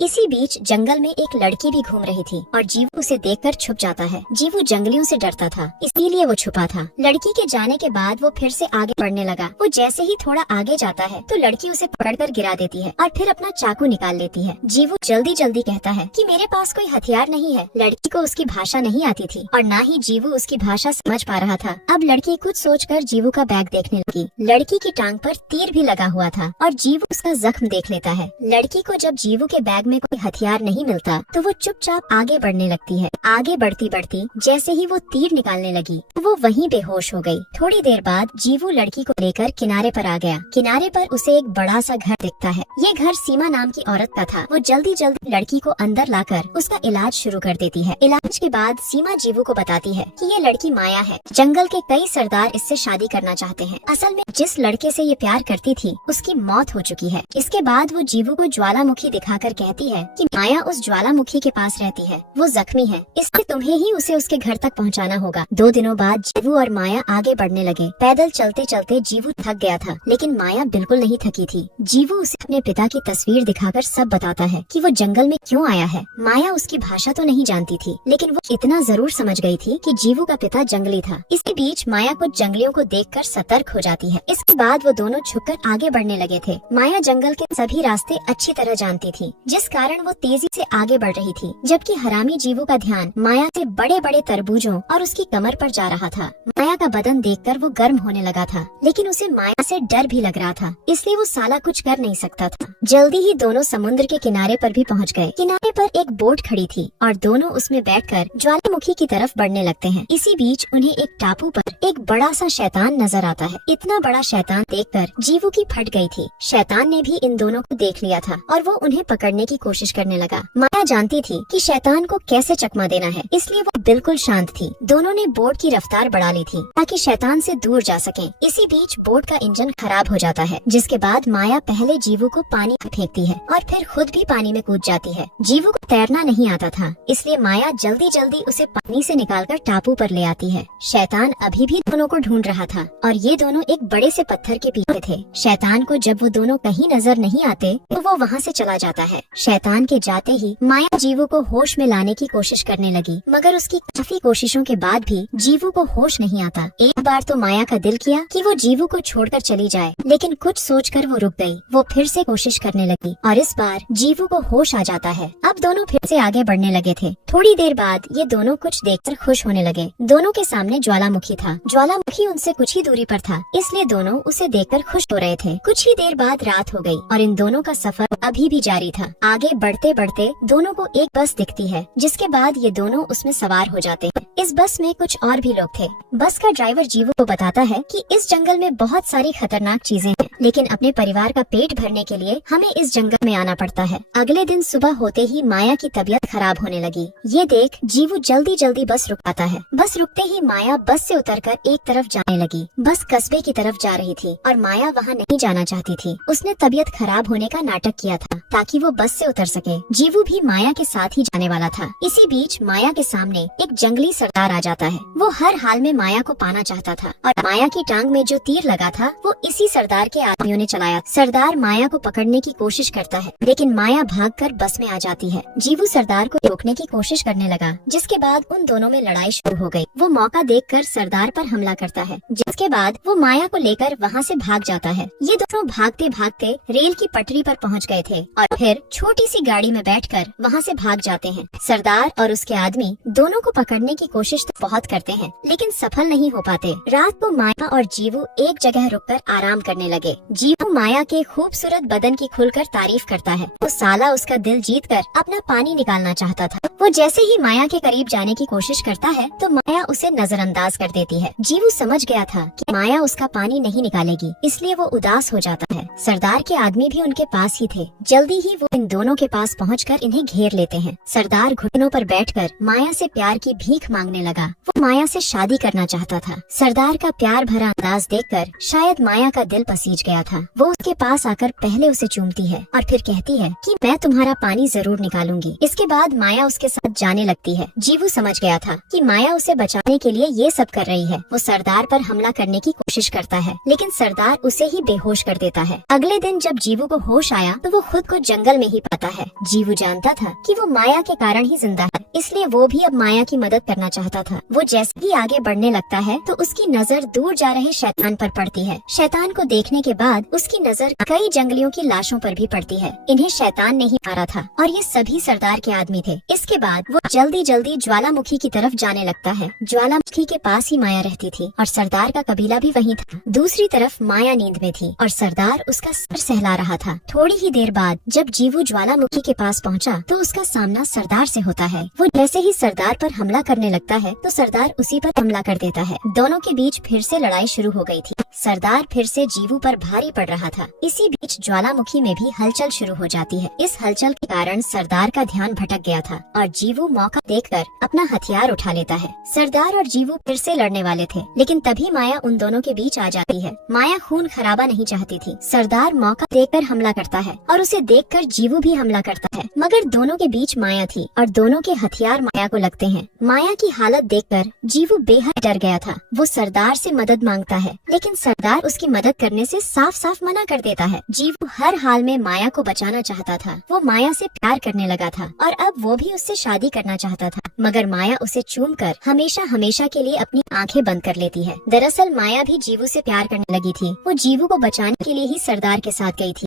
इसी बीच जंगल में एक लड़की भी घूम रही थी और जीवू उसे देखकर छुप जाता है। जीवू जंगलियों से डरता था, इसीलिए वो छुपा था। लड़की के जाने के बाद वो फिर से आगे बढ़ने लगा। वो जैसे ही थोड़ा आगे जाता है तो लड़की उसे पकड़कर गिरा देती है और फिर अपना चाकू निकाल लेती है। जीवू जल्दी जल्दी कहता है कि मेरे पास कोई हथियार नहीं है। लड़की को उसकी भाषा नहीं आती थी और न ही जीवू उसकी भाषा समझ पा रहा था। अब लड़की कुछ सोचकर जीवू का बैग देखने लगी। लड़की की टांग पर तीर भी लगा हुआ था और जीवू उसका जख्म देख लेता है। लड़की को जब जीवू के बैग में कोई हथियार नहीं मिलता तो वो चुपचाप आगे बढ़ने लगती है। आगे बढ़ती बढ़ती जैसे ही वो तीर निकालने लगी वो वहीं बेहोश हो गई। थोड़ी देर बाद जीवू लड़की को लेकर किनारे पर आ गया। किनारे पर उसे एक बड़ा सा घर दिखता है। ये घर सीमा नाम की औरत का था। वो जल्दी जल्दी लड़की को अंदर लाकर उसका इलाज शुरू कर देती है। इलाज के बाद सीमा जीवू को बताती है कि ये लड़की माया है। जंगल के कई सरदार इससे शादी करना चाहते हैं। असल में जिस लड़के से ये प्यार करती थी उसकी मौत हो चुकी है। इसके बाद वो जीवू को ज्वालामुखी दिखाकर कहती है कि माया उस ज्वालामुखी के पास रहती है। वो जख्मी है, इसलिए तुम्हें ही उसे उसके घर तक पहुंचाना होगा। 2 दिनों बाद जीवू और माया आगे बढ़ने लगे। पैदल चलते चलते जीवू थक गया था, लेकिन माया बिल्कुल नहीं थकी थी। जीवू उसे अपने पिता की तस्वीर दिखाकर सब बताता है कि वो जंगल में क्यों आया है। माया उसकी भाषा तो नहीं जानती थी, लेकिन वो इतना जरूर समझ गई थी कि जीवू का पिता जंगली था। इसी बीच माया कुछ जंगलियों को देखकर सतर्क हो जाती है। इसके बाद वो दोनों छुपकर आगे बढ़ने लगे थे। माया जंगल के सभी रास्ते अच्छी तरह जानती थी, जिस कारण वो तेजी से आगे बढ़ रही थी, जबकि हरामी जीवू का ध्यान माया से बड़े बड़े तरबूजों और उसकी कमर पर जा रहा था। माया का बदन देखकर वो गर्म होने लगा था, लेकिन उसे माया से डर भी लग रहा था, इसलिए वो साला कुछ कर नहीं सकता था। जल्दी ही दोनों समुद्र के किनारे पर भी पहुंच गए। किनारे पर एक बोट खड़ी थी और दोनों उसमें बैठकर ज्वालामुखी की तरफ बढ़ने लगते हैं। इसी बीच उन्हें एक टापू पर एक बड़ा सा शैतान नजर आता है। इतना बड़ा शैतान देखकर जीवू की फट गई थी। शैतान ने भी इन दोनों को देख लिया था और वो उन्हें पकड़ने की कोशिश करने लगा। माया जानती थी कि शैतान को कैसे चकमा देना है, इसलिए वो बिल्कुल शांत थी। दोनों ने बोट की रफ्तार बढ़ा ली थी ताकि शैतान से दूर जा सकें। इसी बीच बोट का इंजन खराब हो जाता है, जिसके बाद माया पहले जीवू को पानी में फेंकती है और फिर खुद भी पानी में कूद जाती है। जीवू को तैरना नहीं आता था, इसलिए माया जल्दी जल्दी उसे पानी से निकालकर टापू पर ले आती है। शैतान अभी भी दोनों को ढूंढ रहा था और ये दोनों एक बड़े से पत्थर के पीछे थे। शैतान को जब वो दोनों कहीं नजर नहीं आते तो वो वहाँ से चला जाता है। शैतान के जाते ही माया जीवू को होश में लाने की कोशिश करने लगी, मगर उसकी काफी कोशिशों के बाद भी जीवू को होश नहीं आता। एक बार तो माया का दिल किया कि वो जीवू को छोड़कर चली जाए, लेकिन कुछ सोचकर वो रुक गई। वो फिर से कोशिश करने लगी और इस बार जीवू को होश आ जाता है। अब दोनों फिर से आगे बढ़ने लगे थे। थोड़ी देर बाद ये दोनों कुछ देखकर खुश होने लगे। दोनों के सामने ज्वालामुखी था। ज्वालामुखी उनसे कुछ ही दूरी पर था, इसलिए दोनों उसे देखकर खुश हो रहे थे। कुछ ही देर बाद रात हो गई और इन दोनों का सफर अभी भी जारी था। आगे बढ़ते बढ़ते दोनों को एक बस दिखती है, जिसके बाद ये दोनों उसमें सवार हो जाते हैं। इस बस में कुछ और भी लोग थे। बस का ड्राइवर जीवू को बताता है कि इस जंगल में बहुत सारी खतरनाक चीजें हैं, लेकिन अपने परिवार का पेट भरने के लिए हमें इस जंगल में आना पड़ता है। अगले दिन सुबह होते ही माया की तबीयत खराब होने लगी। ये देख जीवू जल्दी जल्दी बस रुकाता है। बस रुकते ही माया बस से उतरकर एक तरफ जाने लगी। बस कस्बे की तरफ जा रही थी और माया वहाँ नहीं जाना चाहती थी। उसने तबीयत खराब होने का नाटक किया था ताकि वो बस से उतर सके। जीवू भी माया के साथ ही जाने वाला था। इसी बीच माया के सामने एक जंगली सरदार आ जाता है। वो हर हाल में माया को पाना चाहता था और माया की टांग में जो तीर लगा था वो इसी सरदार के आदमियों ने चलाया। सरदार माया को पकड़ने की कोशिश करता है, लेकिन माया भागकर बस में आ जाती है। जीवू सरदार को रोकने की कोशिश करने लगा, जिसके बाद उन दोनों में लड़ाई शुरू हो गई। वो मौका देखकर सरदार पर हमला करता है, जिसके बाद वो माया को लेकर वहाँ से भाग जाता है। ये दोनों भागते भागते रेल की पटरी पर पहुँच गए थे और फिर छोटी सी गाड़ी में बैठकर वहाँ से भाग जाते हैं। सरदार और उसके आदमी दोनों को पकड़ने की कोशिश तो बहुत करते हैं, लेकिन सफल नहीं हो पाते। रात को माया और जीवू एक जगह रुककर आराम करने लगे। जीवू माया के खूबसूरत बदन की खुलकर तारीफ करता है। वो साला उसका दिल जीतकर अपना पानी निकालना चाहता था। वो जैसे ही माया के करीब जाने की कोशिश करता है तो माया उसे नजरअंदाज कर देती है। जीवू समझ गया था कि माया उसका पानी नहीं निकालेगी, इसलिए वो उदास हो जाता है। सरदार के आदमी भी उनके पास ही थे। जल्दी ही वो इन दोनों के पास पहुंचकर इन्हें घेर लेते हैं। सरदार घुटनों पर बैठकर माया से प्यार की भीख मांगने लगा। वो माया से शादी करना चाहता चाहता था। सरदार का प्यार भरा अंदाज देखकर शायद माया का दिल पसीज गया था। वो उसके पास आकर पहले उसे चूमती है और फिर कहती है कि मैं तुम्हारा पानी जरूर निकालूंगी। इसके बाद माया उसके साथ जाने लगती है। जीवू समझ गया था कि माया उसे बचाने के लिए ये सब कर रही है। वो सरदार पर हमला करने की कोशिश करता है, लेकिन सरदार उसे ही बेहोश कर देता है। अगले दिन जब जीवू को होश आया तो वो खुद को जंगल में ही पाता है। जीवू जानता था कि वो माया के कारण ही जिंदा है, इसलिए वो भी अब माया की मदद करना चाहता था। वो जैसे ही आगे बढ़ने लगता है तो उसकी नजर दूर जा रहे शैतान पर पड़ती है। शैतान को देखने के बाद उसकी नजर कई जंगलियों की लाशों पर भी पड़ती है। इन्हें शैतान ने ही मारा था और ये सभी सरदार के आदमी थे। इसके बाद वो जल्दी जल्दी ज्वालामुखी की तरफ जाने लगता है। ज्वालामुखी के पास ही माया रहती थी और सरदार का कबीला भी वहीं था। दूसरी तरफ माया नींद में थी और सरदार उसका सर सहला रहा था। थोड़ी ही देर बाद जब जीवू ज्वालामुखी के पास पहुंचा तो उसका सामना सरदार से होता है। वो जैसे ही सरदार पर हमला करने लगता है तो सरदार उसी पर हमला कर देता है। दोनों के बीच फिर से लड़ाई शुरू हो गई थी। सरदार फिर से जीवू पर भारी पड़ रहा था। इसी बीच ज्वालामुखी में भी हलचल शुरू हो जाती है। इस हलचल के कारण सरदार का ध्यान भटक गया था और जीवू मौका देखकर अपना हथियार उठा लेता है। सरदार और जीवू फिर से लड़ने वाले थे, लेकिन तभी माया उन दोनों के बीच आ जाती है। माया खून खराबा नहीं चाहती थी। सरदार मौका देखकर हमला करता है और उसे देखकर जीवू भी हमला करता है, मगर दोनों के बीच माया थी और दोनों के हथियार माया को लगते हैं। माया की हालत देखकर जीवू बेहद डर गया था। वो सरदार से मदद मांगता है, लेकिन सरदार उसकी मदद करने से साफ साफ मना कर देता है। जीवू हर हाल में माया को बचाना चाहता था। वो माया से प्यार करने लगा था और अब वो भी उससे शादी करना चाहता था, मगर माया उसे चूमकर हमेशा हमेशा के लिए अपनी आंखें बंद कर लेती है। दरअसल माया भी जीवू से प्यार करने लगी थी। वो जीवू को बचाने के लिए ही सरदार के साथ गई थी।